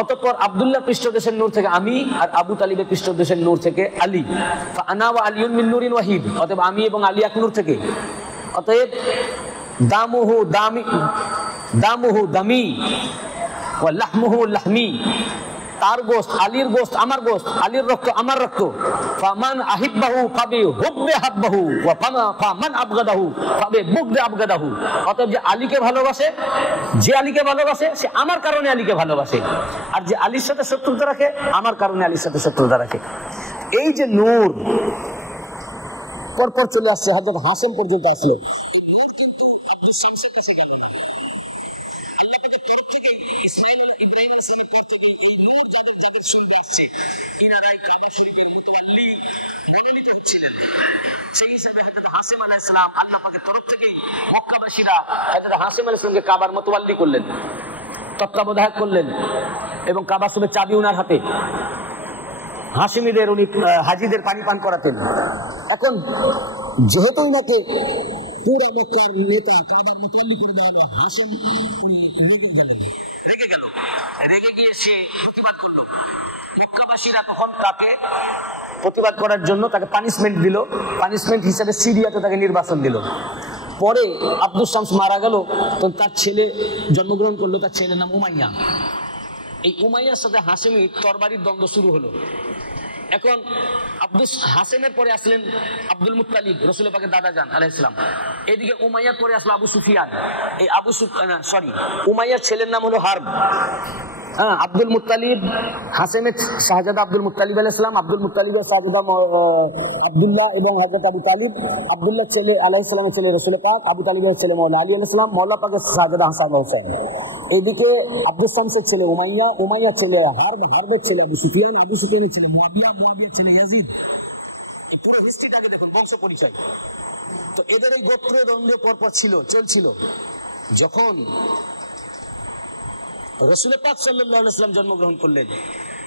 অতঃপর আব্দুল্লাহ পৃষ্ঠদেশের নূর থেকে আমি, আর আবু তালিবের পৃষ্ঠদেশের নূর থেকে আলী। আনা ওয়া আলিয়ুন মিন নূরিন ওয়াহিদ, অতএব আমি এবং আলী এক নূর থেকে। অতএব দামুহু দামি ওয়া লাহমুহু লাহমি, তার গোশত আলীর গোশত আমার গোশত, আলীর রক্ত আমার রক্ত। ফামান আহিব্বাহু ফাবি হুব্বি হাব্বাহু ওয়া ফামান আবগাদাহু ফাবি বুগদি আবগাদাহু। অতএব যে আলীকে ভালোবাসে, যে আলীকে ভালোবাসে সে আমার কারণে আলীকে ভালোবাসে, আর যে আলীর সাথে শত্রুতা রাখে আমার কারণে আলীর সাথে শত্রুতা রাখে। এই যে নূর পরপর চলে আসছে, হযরত হাসেম পর্যন্ত আসলো। কাবার মোতাওয়াল্লি করলেন, তত্ত্বাবধায়ক করলেন, এবং কাবা শরীফের চাবি উনার হাতে। হাশিমিদের উনি হাজিদের পানি পান করাতেন। এখন যেহেতু উনাকে পুরো মক্কার নেতা কাবার মোতাওয়াল্লি করে দেওয়া হলো, হাশিম উনি রেগে গেল, রেগে গিয়ে সে প্রতিবাদ করলো। মক্কাবাসীরা তখন তাকে প্রতিবাদ করার জন্য তাকে পানিশমেন্ট দিল, পানিশমেন্ট হিসেবে সিরিয়াতে তাকে নির্বাসন দিল। পরে আব্দুস শামস মারা গেল, তখন তার ছেলে জন্মগ্রহণ করলো, তার ছেলের নাম উমাইয়া। এই উমাইয়ার সাথে হাশিমির তরবারির দ্বন্দ্ব শুরু হলো। এখন হাসেমের পরে আসলেন আব্দুল মুত্তালিব, রাসূল পাকের দাদা জান আলাইহিস সালাম। এদিকে উমাইয়ার পরে আসলো আবু সুফিয়ান। এই উমাইয়ার ছেলের নাম হলো হারব। আব্দুল মুত্তালিব, হাসেমের শাহজাদা আব্দুল মুত্তালিব আলাইহিস সালাম, আব্দুল মুত্তালিবের শাহজাদা আব্দুল্লাহ এবং হযরত আবু তালিব। আব্দুল্লাহ ছেলে আলাইহিস সালামের ছেলে রাসূল পাক, আবু তালিবের ছেলে মাওলা আলী আলাইহিস সালাম, মাওলা পাকের শাহজাদা হাসান হোসেন। এদিকে আব্দুল শামসের ছেলে উমাইয়া, উমাইয়ার ছেলে হারব, হারবের ছেলে আবু সুফিয়ান, আবু সুফিয়ানের ছেলে মুয়াবিয়া, মুয়াবিয়ার ছেলে ইয়াজিদ। এই পুরো হিস্ট্রিটাকে দেখুন, বংশ পরিচয়। তো এদের এই গোত্র দ্বন্দ্ব পরপর চলছিল। যখন রাসূল পাক সাল্লাল্লাহু আলাইহি ওয়াসাল্লাম জন্মগ্রহণ করলেন,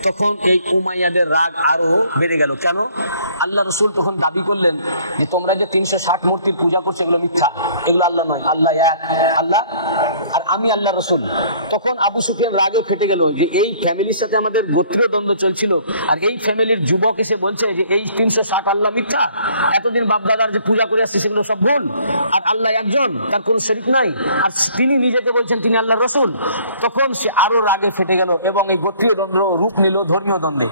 তখন এই উমাইয়াদের রাগ আরো বেড়ে গেল। কেন? আল্লাহ রসুল তখন দাবি করলেন যে তোমরা যে 360 মূর্তির পূজা করছো এগুলো মিথ্যা, এগুলো আল্লাহ নয়, আল্লাহ এক, আল্লাহ আর আমি আল্লাহ রসুল। তখন আবু সুফিয়ান রাগে ফেটে গেল যে এই ফ্যামিলির সাথে আমাদের গোত্রীয় দ্বন্দ্ব চলছিল, আর এই ফ্যামিলির যুবক এসে বলছে যে এই 360 আল্লাহ মিথ্যা, এতদিন বাপদাদার যে পূজা করে আসছে সেগুলো সব ভুল, আর আল্লাহ একজন, তার কোনো শরীক নাই, আর তিনি নিজেকে বলছেন তিনি আল্লাহ রসুল। তখন সে আরো রাগে ফেটে গেল এবং এই গোত্রীয় দ্বন্দ্ব রূপ নিল ধর্মীয় দ্বন্দ্বে।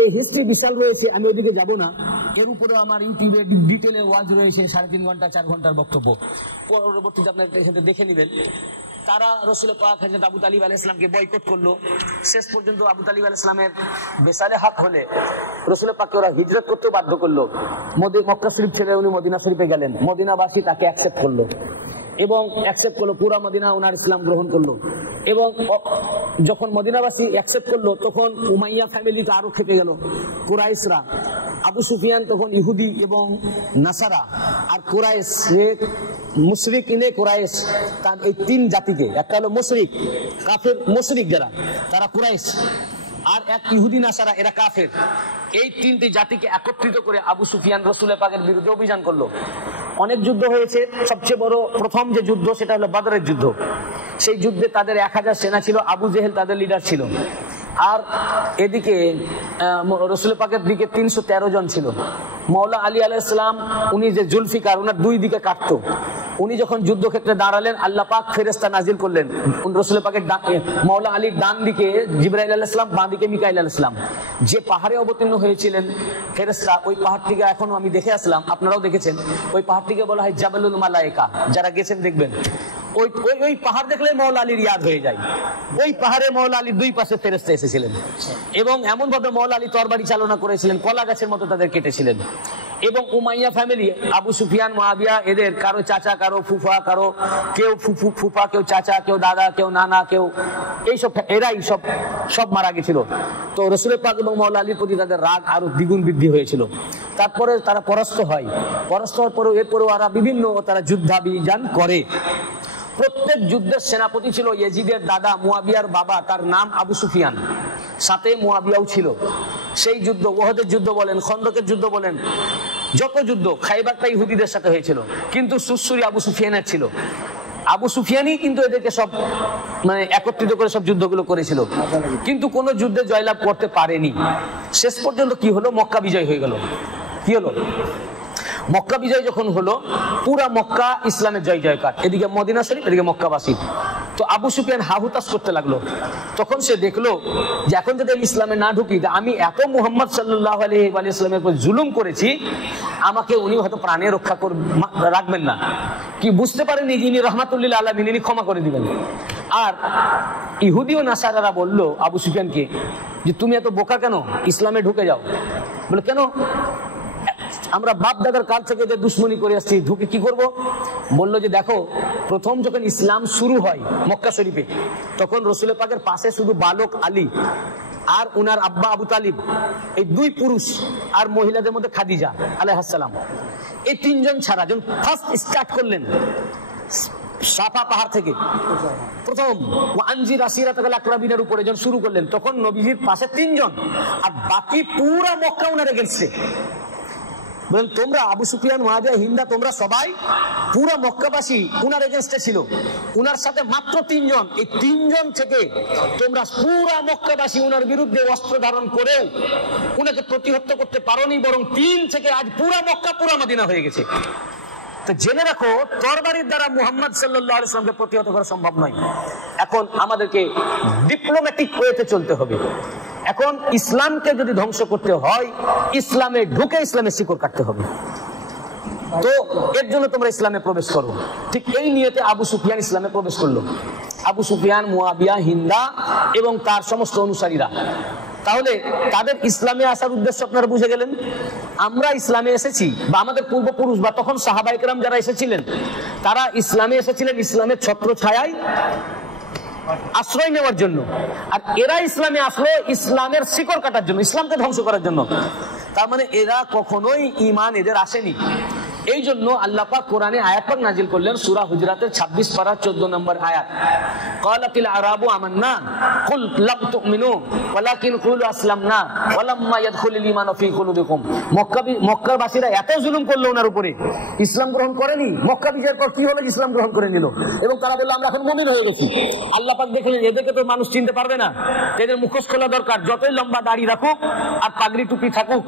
এই হিস্ট্রি বিশাল রয়েছে, আমি ওইদিকে যাব না। এর উপরে আমার ইউটিউবে ডিটেলে ওয়াজ রয়েছে, 3.5 ঘন্টা 4 ঘন্টার বক্তব্য, পরবর্তীতে আপনারা এখানে দেখে নেবেন। তারা রাসূল পাক হযরত আবু তালিব আলাইহিস সালামকে বয়কট করলো। শেষ পর্যন্ত আবু তালিব আলাইহিস সালামের বেসারে হক হলে রাসূল পাককে ওরা হিজরত করতে বাধ্য করলো। মক্কা শরীফ ছেড়ে উনি মদিনা শরীফে গেলেন। মদিনাবাসী তাকে অ্যাকসেপ্ট করলো এবং অ্যাকসেপ্ট করলো, পুরা মদিনা ওনার ইসলাম গ্রহণ করলো। এবং যখন মদিনাবাসী অ্যাকসেপ্ট করলো, তখন উমাইয়া ফ্যামিলি তো আরো খেপে গেল। কুরাইশরা, আবু সুফিয়ান তখন ইহুদি এবং নাসারা, আর কুরাইশ মুশরিক ইনে কুরাইশ, তার এই 3 জাতিকে, একটা হলো মুশরিক কাফের, মুশরিক যারা তারা কুরাইশ, আর এক ইহুদি নাসারা এরা কাফের। এই 3টি জাতিকে একত্রিত করে আবু সুফিয়ান রাসূল পাকের বিরুদ্ধে অভিযান করলো। অনেক যুদ্ধ হয়েছে, সবচেয়ে বড় প্রথম যে যুদ্ধ সেটা হলো বদরের যুদ্ধ। সেই যুদ্ধে তাদের 1000 সেনা ছিল, আবু জেহেল তাদের লিডার ছিল, আর এদিকে রাসূল পাকের দিকে 313 জন ছিল। মাওলা আলী আলাইহিস সালাম উনি যে জুলফিকার, ওনার 2 দিকে কাটতো। উনি যখন যুদ্ধক্ষেত্রে দাঁড়ালেন, আল্লাহ পাক ফেরেশতা নাজিল করলেন। রাসূল পাকের মাওলা আলীর ডান দিকে জিবরাইল আলাইহিস সালাম, বাঁ দিকে মিকাইল আলাইহিস সালাম। যে পাহাড়ে অবতীর্ণ হয়েছিলেন ফেরেশতা, ওই পাহাড়টিকে এখনো আমি দেখে আসলাম, আপনারাও দেখেছেন। ওই পাহাড়টিকে বলা হয় জাবালুল মালায়েকা, যারা গেছেন দেখবেন। ওই পাহাড় দেখলে মাওলা আলীর ইয়াদ হয়ে যায়। ওই পাহাড়ে মাওলা আলীর 2 পাশে ফেরেশতা এসেছিলেন এবং এমন ভাবে মাওলা আলী তরবারি চালনা করেছিলেন, কলা গাছের মতো তাদের কেটেছিলেন। এবং উমাইয়া ফ্যামিলি, আবু সুফিয়ান, মুয়াবিয়া, এদের কারো চাচা, কারো ফুফা, কারো কেউ ফুফা, কেউ চাচা, কেউ দাদা, কেউ নানা, কেউ এইসব, এরাই সব মারা গেছিল। তো রাসূল পাক এবং মাওলা আলীর প্রতি তাদের রাগ আরো দ্বিগুণ বৃদ্ধি হয়েছিল। তারপরে তারা পরাস্ত হয়। পরাস্ত হওয়ার পরেও এরপরেও তারা বিভিন্ন যুদ্ধাভিযান করে। প্রত্যেক যুদ্ধের সেনাপতি ছিল ইয়াজিদের দাদা, মুয়াবিয়ার বাবা, তার নাম আবু সুফিয়ান, সাথে মুয়াবিয়াও ছিল। সেই যুদ্ধ, ওহদের যুদ্ধ বলেন, খন্দকের যুদ্ধ বলেন, যত যুদ্ধ, খাইবারটা ইহুদিদের সাথে হয়েছিল, কিন্তু সুসুরি আবু সুফিয়ানের ছিল। আবু সুফিয়ানই কিন্তু এদেরকে সব মানে একত্রিত করে সব যুদ্ধগুলো করেছিল, কিন্তু কোনো যুদ্ধে জয়লাভ করতে পারেনি। শেষ পর্যন্ত কি হলো, মক্কা বিজয় হয়ে গেল। কি হলো, মক্কা বিজয় যখন হলো, পুরা মক্কা ইসলামের জয় জয়কার, এদিকে মদিনা শরীফ, এদিকে মক্কাবাসী। তো আবু সুফিয়ান হাহুতাশ করতে লাগলো। তখন সে দেখলো যে এখন যদি আমি ইসলামে না ঢুকি, আমি এত মুহাম্মদ সাল্লাল্লাহু আলাইহি ওয়াসাল্লামের উপর জুলুম করেছি, আমাকে উনি হয়তো প্রাণে রক্ষা রাখবেন না। কি বুঝতে পারেনি যিনি রহমাতুল্লিল আলামিন, ইনি ক্ষমা করে দিবেন। আর ইহুদি ও নাসারারা বলল আবু সুফিয়ানকে যে তুমি এত বোকা কেন, ইসলামে ঢুকে যাও। বলে কেন, আমরা বাপ দাদার কাল থেকে যে দুশ্মনী করে আসছি, ঢুকে কি করব? বললো যে দেখো, প্রথম যখন ইসলাম শুরু হয় মক্কা শরীফে, তখন রাসূল পাকের পাশে শুধু বালক আলী আর উনার আব্বা আবু তালিব, এই দুই পুরুষ, আর মহিলাদের মধ্যে খাদিজা আলাইহিস সালাম, এই তিনজন ছাড়া। যখন ফার্স্ট স্টার্ট করলেন সাফা পাহাড় থেকে, প্রথম আনজির আসিরাতাল আকরাবিনের উপরে যখন শুরু করলেন, তখন নবীজির পাশে তিনজন, আর বাকি পুরা মক্কা উনার এগেইনস্টে। বলেন তোমরা আবু সুফিয়ান, মুয়াবিয়া, হিন্দা, তোমরা সবাই পুরা মক্কাবাসী উনার এগেইনস্টে ছিল, উনার সাথে মাত্র তিনজন। এই তিনজন থেকে তোমরা পুরা মক্কাবাসী উনার বিরুদ্ধে অস্ত্র ধারণ করেও উনাকে প্রতিহত করতে পারোনি, বরং 3 থেকে আজ পুরা মক্কা পুরা মদিনা হয়ে গেছে। তো জেনে রাখো, তরবারির দ্বারা মুহাম্মদ সাল্লাল্লাহু আলাইহি ওয়াসাল্লামকে প্রতিহত করা সম্ভব নয়। এখন আমাদেরকে ডিপ্লোম্যাটিক ওয়েতে চলতে হবে। এখন ইসলামকে যদি ধ্বংস করতে হয়, ইসলামে ঢুকে ইসলামের শিকড় কাটতে হবে। তো এর জন্য তোমরা ইসলামে প্রবেশ করো। ঠিক এই নিয়তে আবু সুফিয়ান ইসলামে প্রবেশ করলো। আবু সুফিয়ান, মুয়াবিয়া, হিন্দা এবং তার সমস্ত অনুসারীরা। তাহলে তাদের ইসলামে আসার উদ্দেশ্য আপনারা বুঝে গেলেন। আমরা ইসলামে এসেছি, বা আমাদের পূর্বপুরুষ বা তখন সাহাবায়ে কেরাম যারা এসেছিলেন, তারা ইসলামে এসেছিলেন ইসলামের ছত্র ছায়ায় আশ্রয় নেওয়ার জন্য। আর এরা ইসলামে আসলো ইসলামের শিকড় কাটার জন্য, ইসলামকে ধ্বংস করার জন্য। তার মানে এরা কখনোই ঈমান এদের আসেনি। এই জন্য আল্লাহ পাক কোরআনে আয়াত পাক নাজিল করলেন, সূরা হুজরাতের 26 পারা 14 নম্বর আয়াত। ক্বালাতিল আরাবু আমান্না কুল লাম তুমিনু ওয়ালাকিন কুলু আসলামনা ওয়ালাম্মা ইয়াদখুলুল ঈমানু ফি কুলুবিকুম। মক্কাবাসীরা এত জুলুম করলো ওনার উপরে, ইসলাম গ্রহণ করেনি। মক্কা বিজয়ের পর কি হলো, ইসলাম গ্রহণ করে নিল এবং তারা বলল আমরা এখন মুমিন হয়ে গেছি। আল্লাহ পাক দেখলেন এদেরকে তো মানুষ চিনতে পারবে না, এদের মুখোশ খোলা দরকার। যতই লম্বা দাড়ি রাখুক আর পাগড়ি টুপি থাকুক,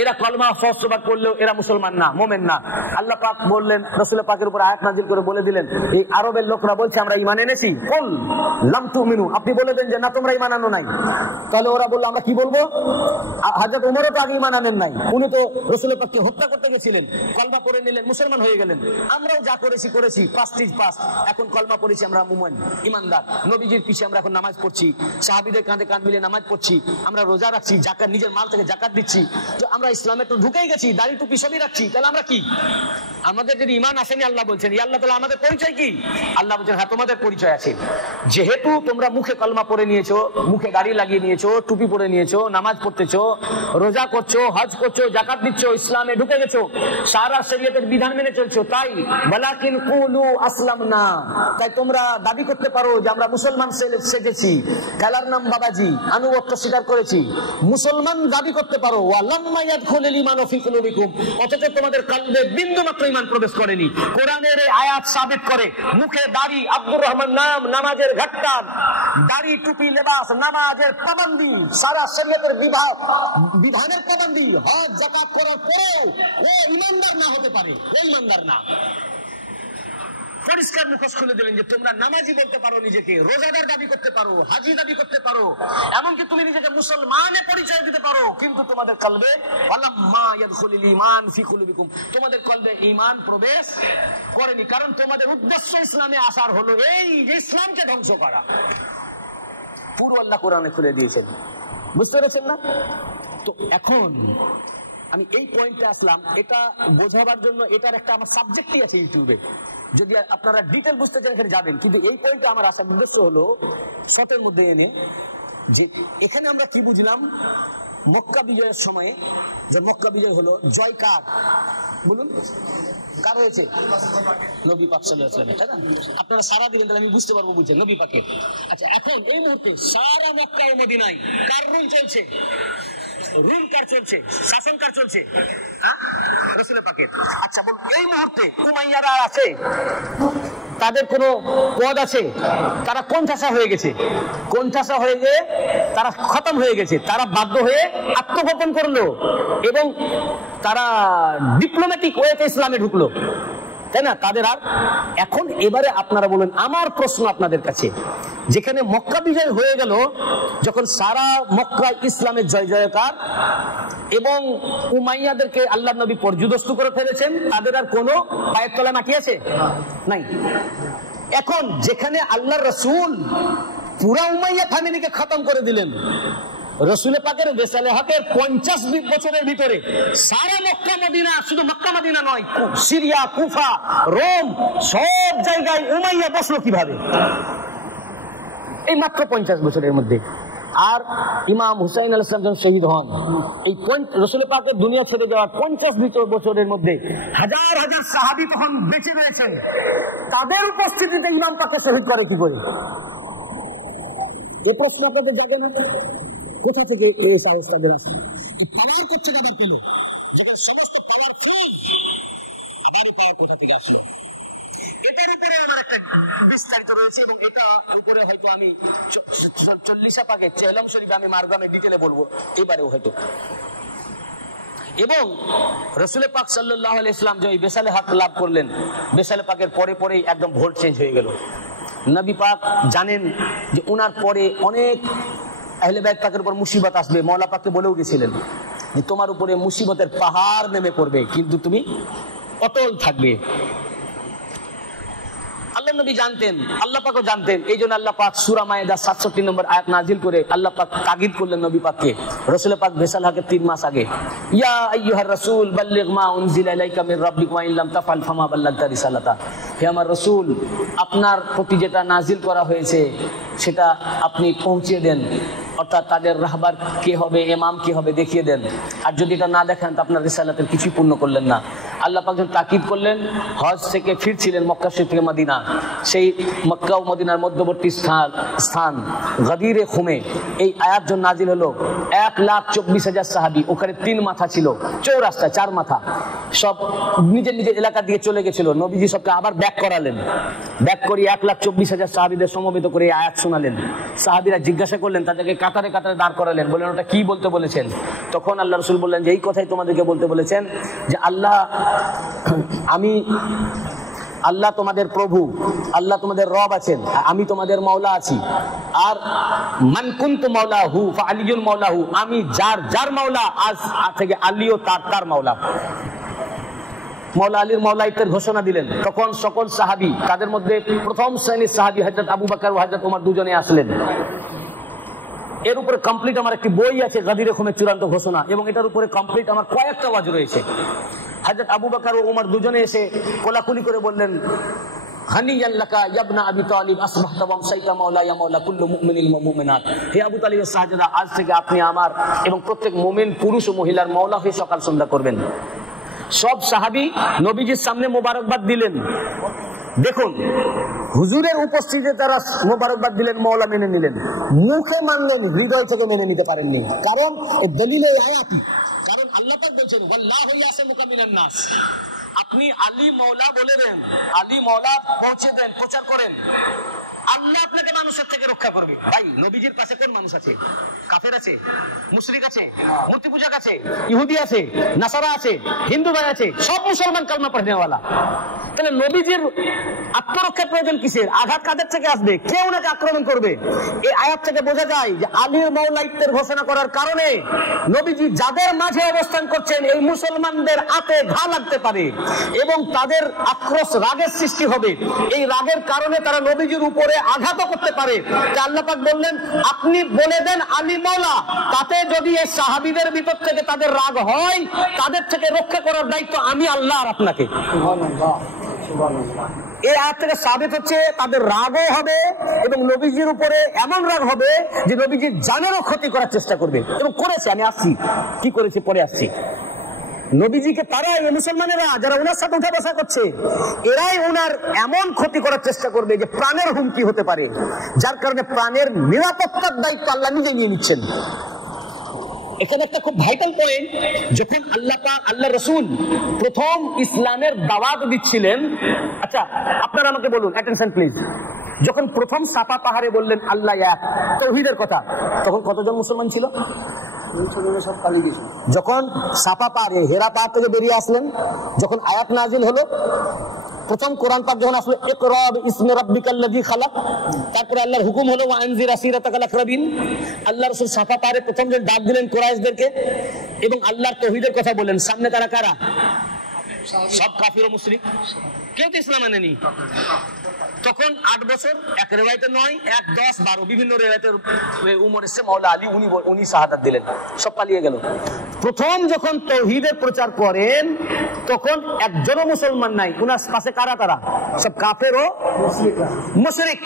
এরা কলমা সহস্রবার পড়লেও এরা মুসলমান না, মুমিন না। আল্লাহ পাক বললেন, রাসূল পাকের উপর আয়াত নাযিল করে বলে দিলেন, এই আরবের লোকরা বলছে আমরা ঈমান এনেছি, কুল লাম তুমিনু, আপনি বলে দেন যে না তোমরা ঈমান আনো নাই। তাহলে ওরা বলল আমরা কি বলবো? হযরত ওমরও তো আগে ঈমান আনেন নাই, উনি তো রাসূল পাককে হত্যা করতে গেছিলেন, কলমা পড়ে নিলেন, মুসলমান হয়ে গেলেন। আমরাও যা করেছি করেছি, পাস্টিজ পাস্ট, এখন কলমা পড়েছি, আমরা মুমিন ঈমানদার। নবীজির পিছে আমরা এখন নামাজ পড়ছি, সাহাবীদের কাঁধে কাঁধ মিলিয়ে নামাজ পড়ছি, আমরা রোজা রাখছি, যাকাত নিজের মাল থেকে যাকাত দিচ্ছি। তো আমরা ইসলামে তো ঢুকেই গেছি, দাড়ি টুপি সবই রাখছি, তাহলে আমরা কি? আমাদের যদি ঈমান আসেনি, আল্লাহ বলছেন ইয়া আল্লাহ তাআলা আমাদের পরিচয় কি? আল্লাহ বলছেন হ্যাঁ তোমাদের পরিচয় আছে। যেহেতু তোমরা মুখে কলমা পড়ে নিয়েছো, মুখে দাড়ি লাগিয়ে নিয়েছো, টুপি পরে নিয়েছো, নামাজ পড়তেছো, রোজা করছো, হজ করছো, যাকাত দিচ্ছ, ইসলামে ঢুকে গেছো, সারা শরীয়তের বিধান মেনে চলছো, তাই ওয়ালাকিন কুলু আসলামনা, তাই তোমরা দাবি করতে পারো যে আমরা মুসলমান সেজেছি, খেলার নাম বাবাজি, আনুগত্য স্বীকার করেছি, মুসলমান দাবি করতে পারো। ওয়ালাম্মা ইয়াদখুলুল ঈমানু ফি কুলুবিকুম, অথচ তোমাদের কলবে বিন্দু মাত্র ঈমান প্রবেশ করেনি। কোরআনের এই আয়াত সাবিত করে, মুখে দাড়ি, আব্দুর রহমান নাম, নামাজের ঘাটতান, দাড়ি টুপি লেবাস, নামাজের পাবন্দি, সারা শরীয়তের বিধানের পাবন্দি, হজ যাকাত করার পরেও ও ঈমানদার না হতে পারে, ও ঈমানদার না। পরিষ্কার মুখোশ খুলে দিলেন যে তোমরা নামাজি বলতে পারো, নিজেকে রোজাদার দাবি করতে পারো, হাজি দাবি করতে পারো, এমনকি তুমি নিজেকে মুসলমানের পরিচয় দিতে পারো, কিন্তু তোমাদের কলবে ওয়ালাম্মা ইয়াদখুলুল ঈমান ফি কুলুবিকুম, তোমাদের কলবে ঈমান প্রবেশ করেনি। কারণ তোমাদের উদ্দেশ্য ইসলামে আসার হলো এই যে ইসলামকে ধ্বংস করা। পুরো আল্লাহ কোরআনে খুলে দিয়েছেন, বুঝতে পেরেছেন না? তো এখন আমি এই পয়েন্টে আসলাম, এটা বোঝাবার জন্য। এটার একটা আমার সাবজেক্টই আছে ইউটিউবে, যদি আপনারা ডিটেল বুঝতে চান এখানে যাবেন। কিন্তু এই পয়েন্টে আমার আসার উদ্দেশ্য হলো শর্টের মধ্যে এনে যে এখানে আমরা কি বুঝলাম, মক্কা বিজয়ের সময়ে যে মক্কা বিজয় হলো, জয় কার বলুন, কার হয়েছে? নবী পাক সাল্লাল্লাহু আলাইহি ওয়াসাল্লাম, তাই না? আপনারা সারা দিবেন তাহলে আমি বুঝতে পারবো, বুঝছেন নবী পাকের। আচ্ছা, এখন এই মুহূর্তে সারা মক্কা ও মদিনায় কার রুল চলছে? রুল কার চলছে? শাসন কার চলছে? রাসূল পাকের। আচ্ছা বলুন, এই মুহূর্তে উমাইয়ারা আছে, তাদের কোনো পদ আছে, তারা কোণঠাসা হয়ে গেছে, কোণঠাসা হয়ে গিয়ে তারা খতম হয়ে গেছে, তারা বাধ্য হয়ে আত্মগোপন করলো এবং তারা ডিপ্লোম্যাটিক ওয়েতে ইসলামে ঢুকলো, তাই না? তাদের আর এখন এবারে আপনারা বলেন, আমার প্রশ্ন আপনাদের কাছে, যেখানে মক্কা বিজয় হয়ে গেল, যখন সারা মক্কা ইসলামের জয় জয়কার এবং উমাইয়াদেরকে আল্লাহ নবী পর্যুদস্ত করে ফেলেছেন, তাদের আর কোনো পায়ের তলায় মাটি আছে? নাই। এখন যেখানে আল্লাহ রসুল পুরা উমাইয়া ফ্যামিলিকে খতম করে দিলেন, রসুলের পাকের বেসালে হকের 50 বছরের ভিতরে সারা মক্কা মদিনা, শুধু মক্কা মদিনা নয়, সিরিয়া, কুফা, রোম, সব জায়গায় উমাইয়া বসলো কিভাবে? এই মাত্র 50 বছরের মধ্যে। আর ইমাম হুসাইন আলাইহিস সালাম যখন শহীদ হন, এই রসুলের পাকের দুনিয়া ছেড়ে যাওয়ার 50 বছরের মধ্যে হাজার হাজার সাহাবী তখন বেঁচে রয়েছেন, তাদের উপস্থিতিতে ইমাম পাককে শহীদ করে কি করে? এই প্রশ্ন আপনাদের জাগে না? কোথা থেকে এই সাহস তাদের আসে? এই পাওয়ার কোথা থেকে আবার পেল? যেখানে সমস্ত পাওয়ার ফ্রি, আবার এই পাওয়ার কোথা থেকে আসলো? এটার উপরে আমার একটা বিস্তারিত রয়েছে এবং এটা উপরে হয়তো আমি 40 পাকে চেলম শরীফ আমি মারগামে ডিটেলে বলবো এবারেও হয়তো। এবং রাসূল পাক সাল্লাল্লাহু আলাইহি ওয়াসাল্লাম যে বেসালে হক লাভ করলেন, বেসালে পাকের পরে পরেই একদম ভোল্ট চেঞ্জ হয়ে গেল। নবী পাক জানেন যে ওনার পরে অনেক আহলে বাইত পাকের উপর মুসিবত আসবে। মওলা পাককে বলেও গেছিলেন যে তোমার উপরে মুসিবতের পাহাড় নেমে পড়বে, কিন্তু তুমি অটল থাকবে। আল্লাহ নবী জানতেন, আল্লাহ পাকও জানতেন, এই জন্য আল্লাহ পাক সূরা মায়েদা 67 নম্বর আয়াত নাজিল করে আল্লাহ পাক তাগিদ করলেন নবী পাককে, রাসূল পাক বেসাল হকের 3 মাস আগে, ইয়া আইয়ুহার রাসূল বাল্লিগ মা উনজিলা ইলাইকা মির রাব্বিক ওয়া ইন লাম তাফআল ফামা বাল্লাগতা রিসালাতা। হে আমার রাসূল, আপনার প্রতি যেটা নাজিল করা হয়েছে সেটা আপনি পৌঁছে দেন, অর্থাৎ তাদের রাহবার কে হবে, ইমাম কে হবে দেখিয়ে দেন। আর যদি এটা না দেখান তো আপনার রিসালাতের কিছুই পূর্ণ করলেন না। আল্লাহ পাক যখন তাকিদ করলেন, হজ থেকে ফিরছিলেন মক্কা শরীফ থেকে মদিনা, সেই মক্কা ও মদিনার মধ্যবর্তী স্থান গাদিরে খুমে এই আয়াত যখন নাজিল হলো, 1,24,000 সাহাবী, ওখানে 3 মাথা ছিল, চৌরাস্তায় 4 মাথা, সব নিজের নিজের এলাকার দিকে চলে গেছিল। নবীজি সবকে আবার ব্যাক করালেন, ব্যাক করিয়ে 1,24,000 সাহাবীদের সমবেত করে এই আয়াত শোনালেন। সাহাবীরা জিজ্ঞাসা করলেন, তাদেরকে কাতারে কাতারে দাঁড় করালেন, বললেন ওটা কি বলতে বলেছেন? তখন আল্লাহ রাসূল বললেন যে এই কথাই তোমাদেরকে বলতে বলেছেন যে আল্লাহ তোমাদের প্রভু, আল্লাহ তোমাদের রব আছেন, আমি তোমাদের মাওলা আছি। আর মান কুনতু মাওলাহু ফাআলিয়ুল মাওলাহু, আমি যার মাওলা, আজ থেকে আলীও তার মাওলা। মাওলা আলীর মাওলাইতের ঘোষণা দিলেন। তখন সকল সাহাবী, তাদের মধ্যে প্রথম শ্রেণীর সাহাবী হযরত আবু বকর ও হযরত ওমর দুজনে আসলেন। এর উপরে কমপ্লিট আমার একটি বই আছে, গাদিরে খুমের চূড়ান্ত ঘোষণা, এবং এটার উপরে কমপ্লিট আমার কয়েকটা ওয়াজ রয়েছে। হযরত আবু বকর ও ওমর দুজনে এসে কোলাকুলি করে বললেন, হানিয়ান লাকা ইয়া ইবনা আবি তালিব আসবাহতা ওয়া আমসাইতা মাওলা ইয়া মাওলা কুল্লু মুমিনিন ওয়া মুমিনাত। হে আবু তালিবের শাহজাদা, আজ থেকে আপনি আমার এবং প্রত্যেক মুমিন পুরুষ ও মহিলার মাওলা হয়ে সকাল সন্ধ্যা করবেন। সব সাহাবী নবীজির সামনে মোবারকবাদ দিলেন। দেখুন, হুজুরের উপস্থিতিতে তারা মোবারকবাদ দিলেন, মাওলা মেনে নিলেন, মুখে মানলেন, হৃদয় থেকে মেনে নিতে পারেননি। কারণ এই দলিলে আয়াত, কারণ আল্লাহ পাক বলেন ওয়াল্লাহু ইয়াসিমুকা মিনান নাস, আপনি আলী মাওলা বলে দেন, আলী মাওলা পৌঁছে দেন, প্রচার করেন, আল্লাহ আপনাকে মানুষের থেকে রক্ষা করবে। ভাই, নবীজির পাশে কোন মানুষ আছে? কাফের আছে, মুশরিক আছে, মূর্তি পূজক আছে, ইহুদি আছে, নাসারা আছে, হিন্দু ভাই আছে, সব মুসলমান কালমা পড়নেওয়ালা। তাহলে নবীজির আত্মরক্ষার প্রয়োজন কিসের? আঘাত কাদের থেকে আসবে? কে ওনাকে আক্রমণ করবে? এই আয়াত থেকে বোঝা যায় যে আলীর মাওলাইত্বের ঘোষণা করার কারণে নবীজি যাদের মাঝে অবস্থান করছেন, এই মুসলমানদের হাতে ঘা লাগতে পারে এবং তাদের আক্রোশ, রাগের সৃষ্টি হবে। এই রাগের কারণে তারা নবীজির উপরে আঘাত করতে পারে। আল্লাহ পাক বললেন, আপনি বলে দেন আলী মাওলা, তাতে যদি এই সাহাবীদের ভিতর থেকে তাদের রাগ হয়, তাদের থেকে রক্ষা করার দায়িত্ব আমি আল্লাহ আর আপনাকে। এই আয়াত থেকে সাবিত হচ্ছে তাদের রাগও হবে এবং নবীজির উপরে এমন রাগ হবে যে নবীজির জানেরও ক্ষতি করার চেষ্টা করবে, এবং করেছে। আমি আসছি কি করেছে পরে আসছি। নবীজিকে তারাই, মুসলমানেরা যারা ওনার সাথে উঠা বসা করছে, এরাই ওনার এমন ক্ষতি করার চেষ্টা করবে যে প্রাণের হুমকি হতে পারে, যার কারণে প্রাণের নিরাপত্তার দায়িত্ব আল্লাহ নিজে নিয়ে নিচ্ছেন। এখানে একটা খুব ভাইটাল পয়েন্ট, যখন আল্লাহ রাসূল প্রথম ইসলামের দাওয়াত দিচ্ছিলেন, আচ্ছা আপনারা আমাকে বলুন, অ্যাটেনশন প্লিজ, যখন প্রথম সাফা পাহাড়ে বললেন আল্লাহ এক, তাওহীদের কথা, তখন কতজন মুসলমান ছিল? সব পালিয়ে গেছে। যখন সাফা পাহাড়ে, হেরা পাহাড় থেকে বেরিয়ে আসলেন, যখন আয়াত নাজিল হলো, প্রথম কোরআন পাক যখন আসলো ইকরা বিসমি রাব্বিকাল্লাযী খালাক, তারপরে আল্লাহর হুকুম হলো ওয়া আনজির আসিরাতাকাল আকরাবিন, আল্লাহ রাসূল সাফা পাহাড়ে প্রথম যে ডাক দিলেন কুরাইশদেরকে এবং আল্লাহর তাওহীদের কথা বলেন, সামনে তারা কারা? সব কাফির ও মুশরিক, কেউ তো ইসলাম আনেনি। তখন 8 বছর, এক রিওয়ায়াতে 9, 1, 10, 12 বিভিন্ন রিওয়ায়াতের উমর এসে মাওলা আলী উনি শাহাদাত দিলেন, সব পালিয়ে গেল। প্রথম যখন তাওহীদের প্রচার করেন তখন একজনও মুসলমান নাই, উনার পাশে কারা? তারা সব কাফের ও মুশরিক।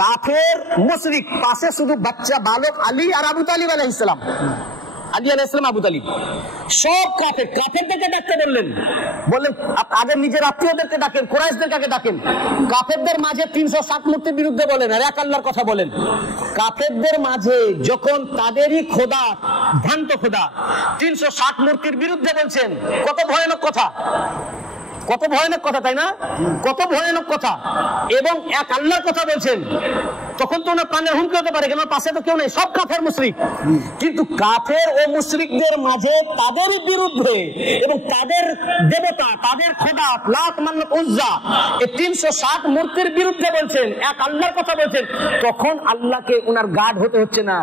কাফের মুশরিক, পাশে শুধু বাচ্চা বালক আলী আর আবু তালিব আলাইহিস সালাম, আলী আলাইহিস সালাম, আবু তালিব, সব কাফের। কাফেরদেরকে ডাকতে বললেন আগে নিজের আত্মীয়দেরকে ডাকেন, কুরাইশদের কাকে ডাকেন? কাফেরদের মাঝে 360 মূর্তির বিরুদ্ধে বলেন আর এক আল্লাহর কথা বলেন। কাফেরদের মাঝে যখন তাদেরই খোদা, ভ্রান্ত খোদা, 360 মূর্তির বিরুদ্ধে বলছেন, কত ভয়ানক কথা, কত ভয়ানক কথা, তাই না? কত ভয়ানক কথা, এবং এক আল্লাহর কথা বলছেন, তখন তো ওনার প্রাণের হুমকি হতে পারে, কেন পাশে তো কেউ নেই, সব কাফের মুশরিক। কিন্তু কাফের ও মুশরিকদের মাঝে তাদের বিরুদ্ধে এবং তাদের দেবতা, তাদের খোদা লাত, মান্নাত, উজ্জা, এই 360 মূর্তির বিরুদ্ধে বলছেন, এক আল্লাহর কথা বলছেন, তখন আল্লাহকে ওনার গার্ড হতে হচ্ছে না,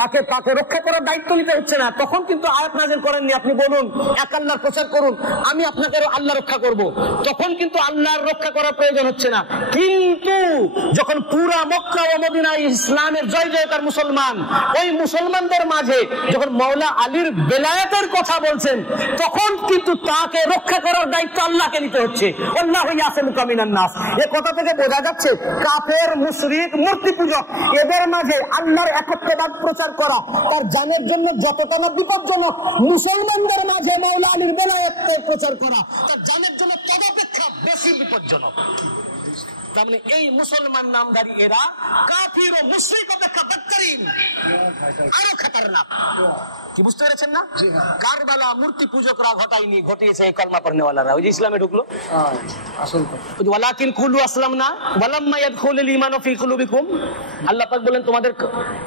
তাকে রক্ষা করার দায়িত্ব নিতে হচ্ছে না। তখন কিন্তু আয়াত নাযিল করেননি, আপনি বলুন এক আল্লাহর প্রচার করুন, আমি আপনাকে আল্লাহ রক্ষা করব, তখন কিন্তু আল্লাহর রক্ষা করার প্রয়োজন হচ্ছে না। কিন্তু যখন পুরা মক্কা ও মদিনায় ইসলামের জয় জয়কার মুসলমান, ওই মুসলমানদের মাঝে যখন মাওলা আলীর বেলায়েতের কথা বলছেন, তখন কিন্তু তাকে রক্ষা করার দায়িত্ব আল্লাহকে নিতে হচ্ছে। আল্লাহু ইয়াসিমুকা মিনান নাস, এই কথা থেকে বোঝা যাচ্ছে কাফের, মুশরিক, মূর্তি পূজক, এদের মাঝে আল্লাহর একত্ববাদ প্রচার করা তার জানের জন্য যতটা না বিপজ্জনক, মুসলমানদের মাঝে মাওলা আলীর বেলায়েতের প্রচার করা তার জানের জন্য তদপেক্ষা বেশি বিপজ্জনক। তার মানে এই মুসলমান নামধারী এরা কাফির ও মুশরিক অপেক্ষা বদতরিন, আরো খতরনাক। কি বুঝতে পেরেছেন না? কারবালা মূর্তি পূজকরা ঘটায়নি, ঘটিয়েছে এই কালমা পড়নেওয়ালারা, ওই যে ইসলামে ঢুকলো। আসল কথা ওয়ালাকিন কুলু আসলামনা ওয়ালাম্মা ইয়াদখুলুল ঈমানু ফি কুলুবিকুম, আল্লাহ পাক বলেন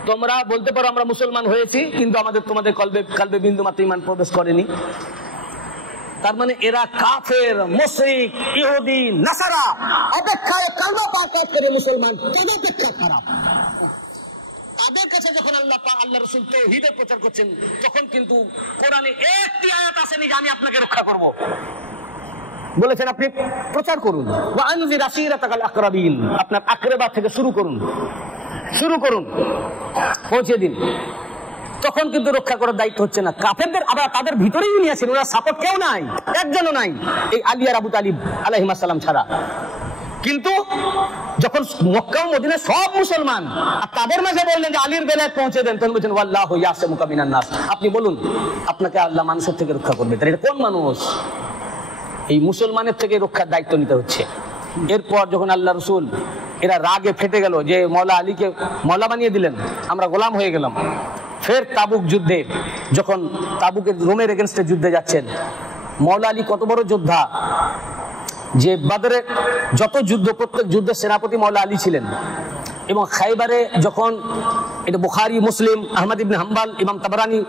তোমরা বলতে পারো আমরা মুসলমান হয়েছি, কিন্তু তোমাদের কলবে বিন্দু মাত্র ঈমান প্রবেশ করেনি। তার মানে এরা কাফের, মুশরিক, ইহুদি, নাসারা অপেক্ষায় কালমা পাক করে মুসলমান তদপেক্ষা খারাপ। তাদের কাছে যখন আল্লাহ রাসূল তাওহীদের প্রচার করছেন, তখন কিন্তু কোরআনে একটি আয়াত আসেনি যে আমি আপনাকে রক্ষা করব। বলেছেন আপনি প্রচার করুন, ওয়া আনজির আসিরাতাকাল আকরাবিন, আপনার আকরাবা থেকে শুরু করুন, পৌঁছে দিন। তখন কিন্তু রক্ষা করার দায়িত্ব হচ্ছে না কাফেরদের। আবার তাদের ভিতরেই উনি আছেন, ওরা সাপোর্ট কেউ নাই, একজনও নাই, এই আলী আর আবু তালিব আলাইহিস সালাম ছাড়া। কিন্তু যখন মক্কা ও মদিনা সব মুসলমান, আর তাদের মাঝে বললেন যে আলীর বেলায় পৌঁছে দেন, তখন বলছেন ওয়াল্লাহু ইয়াসিমুকা মিনান নাস, আপনি বলুন আপনাকে আল্লাহ মানুষের থেকে রক্ষা করবে। তাহলে এটা কোন মানুষ? এই মুসলমানের থেকে রক্ষার দায়িত্ব নিতে হচ্ছে। এরপর যখন আল্লাহ রাসূল এরা রাগে ফেটে গেল যে মাওলা আলীকে মাওলা বানিয়ে দিলেন, আমরা গোলাম হয়ে গেলাম, ফের তাবুক যুদ্ধে, যখন তাবুকের রোমের এগেনস্টে যুদ্ধে যাচ্ছেন, মাওলা আলী কত বড় যোদ্ধা, যে বদরে যত যুদ্ধ, প্রত্যেক যুদ্ধের সেনাপতি মাওলা আলী ছিলেন। এবং খাইবারে যখন, এটা বুখারী, মুসলিম, আহমদ ইবনে হাম্বল, ইমাম তাবরানী,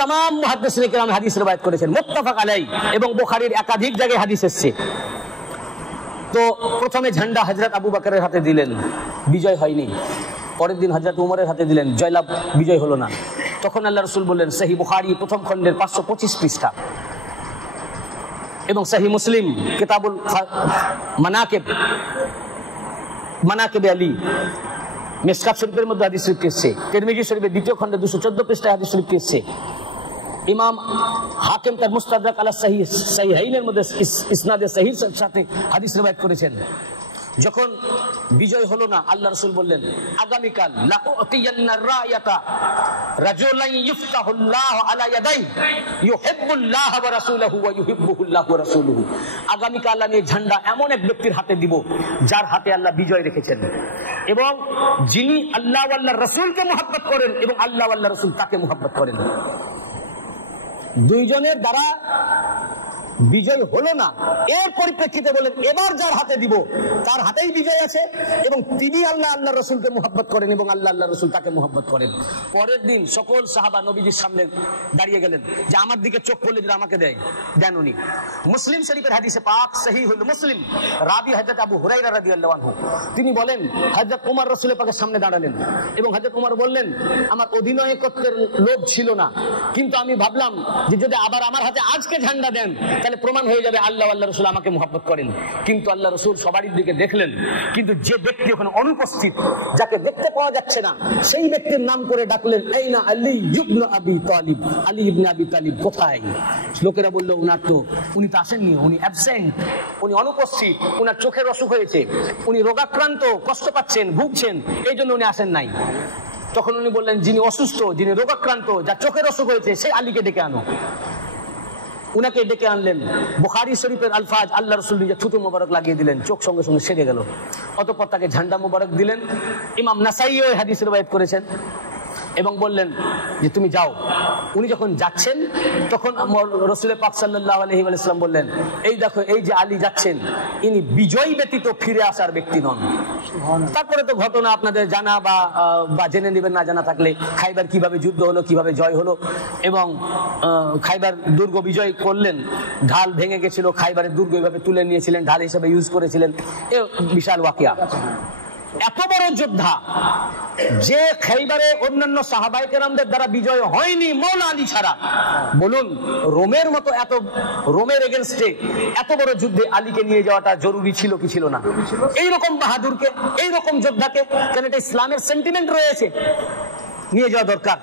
तमाम মুহাদ্দিসিন কিরাম হাদিস রওয়ায়াত করেছেন, মুত্তাফাক আলাই, এবং বুখারীর একাধিক জায়গায় হাদিস এসেছে। তো প্রথমে ঝান্ডা হযরত আবু বকরের হাতে দিলেন, বিজয় হয়নি। পরের দিন হযরত উমরের হাতে দিলেন, জয়লাভ, বিজয় হলো না। তখন আল্লাহ রাসূল বললেন, সহিহ বুখারী প্রথম খণ্ডের 525 পৃষ্ঠা এবং সহিহ মুসলিম কিতাবুল মানাকিব আলী, মিশকাত শরীফের মধ্যে হাদিস শরীফ এসেছে, তিরমিজি শরীফের দ্বিতীয় খণ্ডে 214 পৃষ্ঠায় হাদিস শরীফ এসেছে, ইমাম হাকিম তার মুস্তাদরাক আলা সাহিহাইনের মধ্যে ইসনাদে সহিহর সাথে হাদিস রওয়ায়াত করেছেন। যখন বিজয় হলো না, আল্লাহ রাসূল বললেন আগামীকাল লা উতিয়ান্না রায়াতা রাজুলান ইফতাহুল্লাহু আলা ইয়াদাই ইউহিব্বুল্লাহ ওয়া রাসূলুহু ওয়া ইউহিব্বুহুল্লাহু ওয়া রাসূলুহু। আগামীকাল আমি ঝান্ডা এমন এক ব্যক্তির হাতে দিব যার হাতে আল্লাহ বিজয় রেখেছেন, এবং যিনি আল্লাহ ওয়া আল্লাহর রাসূলকে মুহাব্বত করেন এবং আল্লাহ ওয়া আল্লাহর রাসূল তাকে মুহাব্বত করেন। দুইজনের দ্বারা বিজয় হলো না, এর পরিপ্রেক্ষিতে বলেন এবার যার হাতে দিব তার হাতেই বিজয় আছে এবং তিনি আল্লাহ আল্লাহ রসুলকে মুহাব্বত করেন এবং আল্লাহ আল্লাহ রসুল তাকে মুহাব্বত করেন। পরের দিন সকল সাহাবা নবীজির সামনে দাঁড়িয়ে গেলেন যে আমার দিকে চোখ পড়লে যদি আমাকে দেন উনি। মুসলিম শরীফের হাদিসে পাক সহিহুল মুসলিম রাবি হযরত আবু হুরায়রা রাদিয়াল্লাহু আনহু তিনি বলেন হযরত ওমর রাসূলের পাকের সামনে দাঁড়ালেন এবং হযরত ওমর বললেন আমার অধিনায়কত্বের লোভ ছিল না, কিন্তু আমি ভাবলাম যে যদি আবার আমার হাতে আজকে ঝান্ডা দেন তাহলে প্রমাণ হয়ে যাবে আল্লাহ আল্লাহ রসুল আমাকে মুহাব্বত করেন। কিন্তু আল্লাহ রসুল সবারই দিকে দেখলেন, কিন্তু যে ব্যক্তি ওখানে অনুপস্থিত, যাকে দেখতে পাওয়া যাচ্ছে না, সেই ব্যক্তির নাম করে ডাকলেন আইনা আলী ইবনে আবি তালিব, আলী ইবনে আবি তালিব কোথায়? লোকেরা বলল উনি তো আসেননি, উনি অ্যাবসেন্ট, উনি অনুপস্থিত, উনার চোখের অসুখ হয়েছে, উনি রোগাক্রান্ত, কষ্ট পাচ্ছেন, ভুগছেন, এই জন্য উনি আসেন নাই। তখন উনি বললেন যিনি অসুস্থ, যিনি রোগাক্রান্ত, যার চোখের অসুখ হয়েছে সেই আলীকে ডেকে আনো। উনাকে ডেকে আনলেন। বুখারী শরীফের আলফাজ, আল্লাহ রাসূল নিজে থুতু মোবারক লাগিয়ে দিলেন, চোখ সঙ্গে সঙ্গে সেরে গেল। অতঃপর তাকে ঝান্ডা মোবারক দিলেন। ইমাম নাসাঈও এই হাদিস রওয়ায়াত করেছেন এবং বললেন যে তুমি যাও। উনি যখন যাচ্ছেন তখন রাসূল পাক সাল্লাল্লাহু আলাইহি ওয়াসাল্লাম বললেন এই দেখো এই যে আলী যাচ্ছেন ইনি বিজয় ব্যতীত ফিরে আসার ব্যক্তি নন। তারপরে তো ঘটনা আপনাদের জানা বা জেনে নেবেন, না জানা থাকলে খাইবার কিভাবে যুদ্ধ হলো, কিভাবে জয় হলো এবং খাইবার দুর্গ বিজয় করলেন, ঢাল ভেঙে গেছিল, খাইবারের দুর্গ এইভাবে তুলে নিয়েছিলেন, ঢাল হিসেবে ইউজ করেছিলেন, এ বিশাল ওয়াকিয়া। এত বড় যোদ্ধা যে খাইবারে অন্যান্য সাহাবায়ে কেরামদের দ্বারা বিজয় হয়নি মওলা আলী ছাড়া, বলুন রোমের মতো রোমের এগেইনস্টে এত বড় যুদ্ধে আলীকে নিয়ে যাওয়াটা জরুরি ছিল কি ছিল না? এইরকম বাহাদুরকে, এইরকম যোদ্ধাকে, কেন এটা ইসলামের সেন্টিমেন্ট রয়েছে, নিয়ে যাওয়া দরকার।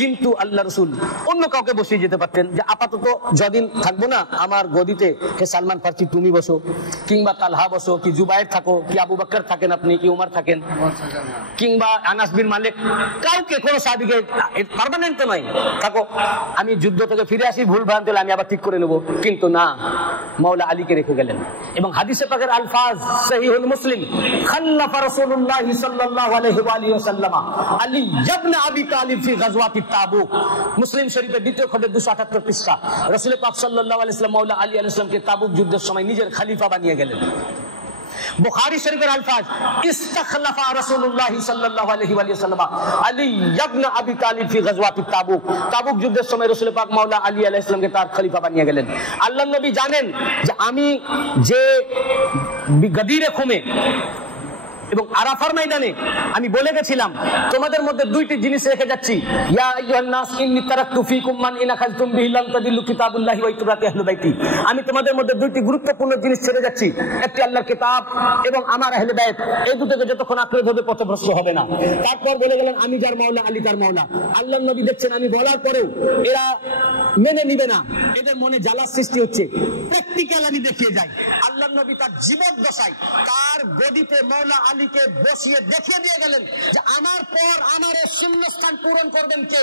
কিন্তু আল্লাহ রসুল অন্য কাউকে বসিয়ে যেতে পারতেন যে আপাতত যদিন থাকবো না আমার গদিতে হে সালমান ফার্সি তুমি বসো, কিংবা তালহা বসো, কি জুবায়ের থাকো, কি আবু বকর থাকেন আপনি, কি উমর থাকেন, কিংবা আনাস বিন মালিক, কাউকে কোনো সাহাবীকে পার্মানেন্ট নয় থাকো, আমি যুদ্ধ থেকে ফিরে আসি ভুল ভ্রান্তি হলে আমি আবার ঠিক করে নেব। কিন্তু না, মাওলা আলীকে রেখে গেলেন। এবং হাদিসে পাকের আলফাজ সহিহুল মুসলিম খাল্লাফা রাসূলুল্লাহ সাল্লাল্লাহু আলাইহি ওয়া আলিহি ওয়াসাল্লাম আলী ইবনে আবি তালিব ফি গাজওয়াতি তাবুক। মুসলিম শরীফের দ্বিতীয় খণ্ডের 278 পৃষ্ঠা। রাসূল পাক সাল্লাল্লাহু আলাইহি ওয়াসাল্লাম মাওলা আলী আলাইহিস সালামকে তাবুক যুদ্ধের সময় নিজের খলিফা বানিয়ে গেলেন। বুখারী শরীফের আলফাজ ইস্তাখলাফা রাসূলুল্লাহ সাল্লাল্লাহু আলাইহি ওয়া সাল্লাম আলী ইবনে আবি তালিব ফি গাজওয়াতি তাবুক। তাবুক যুদ্ধের সময় রাসূল পাক মাওলা আলী আলাইহিস সালামকে তার খলিফা বানিয়ে গেলেন। আল্লাহর নবী জানেন যে আমি যে গদিরে খুমে এবং আরাফার ময়দানে আমি বলে গেছিলাম তোমাদের মধ্যে দুইটি জিনিস রেখে যাচ্ছি, ইয়া আইয়ুহান নাস ইন্নী তারাকতু ফীকুম মান ইন আখাযতুম বিহি লাম তাদিল্লু কিতাবুল্লাহি ওয়া ইত্তিবাতি আহলি বাইতি। আমি তোমাদের মধ্যে দুইটি গুরুত্বপূর্ণ জিনিস ছেড়ে যাচ্ছি, একটি আল্লাহর কিতাব এবং আমার আহলে বাইত, এই দুটোকে যতক্ষণ আঁকড়ে ধরবে পথভ্রষ্ট হবে না। তারপর বলে গেলেন আমি যার মাওলা আলী তার মাওলা। আল্লাহর নবী দেখছেন আমি বলার পরেও এরা মেনে নিবে না, এদের মনে জ্বালার সৃষ্টি হচ্ছে। প্র্যাকটিক্যাল আমি দেখিয়ে যাই, আল্লাহর নবী তার জীবদ্দশায় তার গদিতে মাওলা আলীকে বসিয়ে দেখিয়ে দিয়ে গেলেন যে আমার পর আমার এই শূন্যস্থান পূরণ করবেন কে,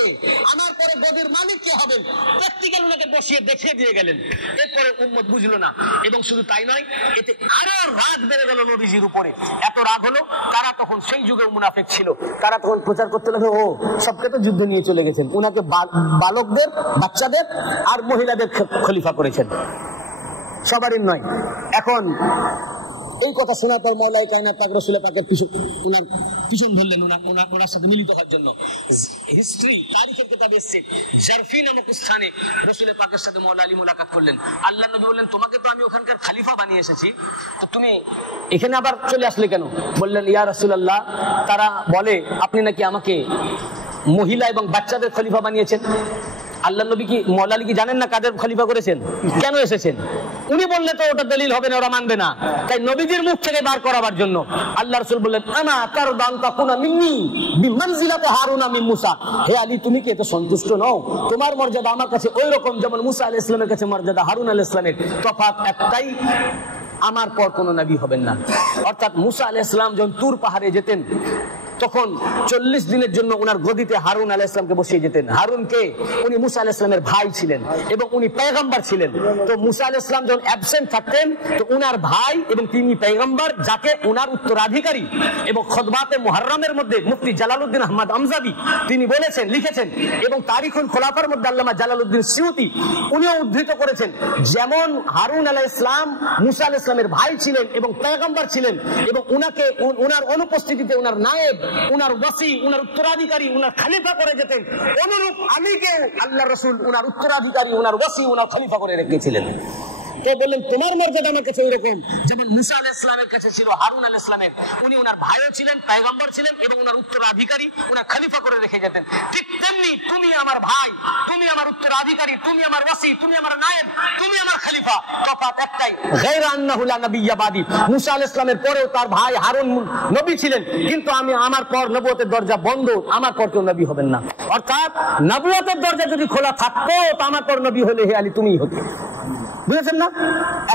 আমার পরে গদির মালিক কে হবেন। প্র্যাকটিক্যাল ওনাকে বসিয়ে দেখিয়ে দিয়ে গেলেন। এরপরে উম্মত বুঝলো না এবং শুধু তাই নয়, এতে আরো রাগ বেড়ে গেল নবীজির উপরে। এত রাগ হলো, তারা তখন সেই যুগে মুনাফিক ছিল, তারা তখন প্রচার করতে লাগলো ও সবকে তো যুদ্ধে নিয়ে চলে গেছেন, উনাকে বালকদের, বাচ্চাদের আর মহিলাদের খলিফা করেছেন, সবারই নয়। এখন এই কথা শোনার পর মওলাই কায়নাত পাক রাসূল পাকের ওনার পিছন ধরলেন ওনার সাথে মিলিত হওয়ার জন্য। হিস্ট্রি, তারিখের কিতাবে এসেছে জারফি নামক স্থানে রাসূল পাকের সাথে মওলা আলী মুলাকাত করলেন। আল্লাহ নবী বললেন তোমাকে তো আমি ওখানকার খলিফা বানিয়ে এসেছি, তো তুমি এখানে আবার চলে আসলে কেন? বললেন ইয়া রাসূলুল্লাহ তারা বলে আপনি নাকি আমাকে মহিলা এবং বাচ্চাদের খলিফা বানিয়েছেন। আল্লাহ নবী কি মাওলা আলী কি জানেন না কাদের খলিফা করেছেন, কেন এসেছেন? উনি বললে তো ওটা দলিল হবে না, ওরা মানবে না, তাই নবীজির মুখ থেকে বার করাবার জন্য আল্লাহ রাসূল বললেন আনা কারদান তাকুনা মিন্নি বিমানজিলাতি হারুনা মিন মুসা। হে আলী তুমি কি এত সন্তুষ্ট নও? তোমার মর্যাদা আমার কাছে ওই রকম যেমন মুসা আলাইহিস সালামের কাছে মর্যাদা হারুন আলাইহিস সালামের, তফাৎ একটাই আমার পর কোন নবী হবেন না। অর্থাৎ মুসা আলাইহিস সালাম যখন তুর পাহাড়ে যেতেন তখন 40 দিনের জন্য উনার গদিতে হারুন আলাইহিস সালামকে বসিয়ে যেতেন। হারুন কে? উনি মুসা আলাইহিস সালামের ভাই ছিলেন এবং উনি পয়গম্বর ছিলেন। তো মুসা আলাইহিস সালাম যখন অ্যাবসেন্ট থাকতেন তো উনার ভাই এবং তিনি পয়গম্বর, যাকে উনার উত্তরাধিকারী, এবং খুতবাতে মুহররমের মধ্যে মুফতি জালালউদ্দিন আহমদ আমজাদি তিনি বলেছেন, লিখেছেন, এবং তারিখুল খোলাফার মধ্যে আল্লামা জালালউদ্দিন সিউতি উনিও উদ্ধৃত করেছেন, যেমন হারুন আলাইহিস সালাম মুসা আলাইহিস সালামের ভাই ছিলেন এবং পয়গম্বর ছিলেন এবং উনাকে উনার অনুপস্থিতিতে উনার নায়েব, উনার ওয়াসি, উনার উত্তরাধিকারী, উনার খলিফা করে যেতেন, অনুরূপ আলীকেও আল্লাহ রাসূল উনার উত্তরাধিকারী, উনার ওয়াসি, উনার খলিফা করে রেখেছিলেন। তো বললেন তোমার মর্যাদা আমার কাছে ওইরকম যেমন মুসা আলাইহিস সালামের কাছে ছিল হারুন আলাইহিস সালামের। উনি উনার ভাইও ছিলেন, পয়গম্বর ছিলেন এবং উনার উত্তরাধিকারী, উনার খলিফা করে রেখে যেতেন। ঠিক তেমনি তুমি আমার ভাই, তুমি আমার উত্তরাধিকারী, তুমি আমার ওয়াসি, তুমি আমার নায়েব, তুমি আমার খলিফা। তফাৎ একটাই, গায়রা আন্নাহু লা নাবিয়্যা বাদি। মুসা আলাইহিস সালামের পরেও তার ভাই হারুন নবী ছিলেন, কিন্তু আমার পর নবুয়তের দরজা বন্ধ, আমার পর কেউ নবী হবেন না। অর্থাৎ নবুয়তের দরজা যদি খোলা থাকতো তো আমার পর নবী হলে হে আলী তুমিই হতে। বুঝেছেন না?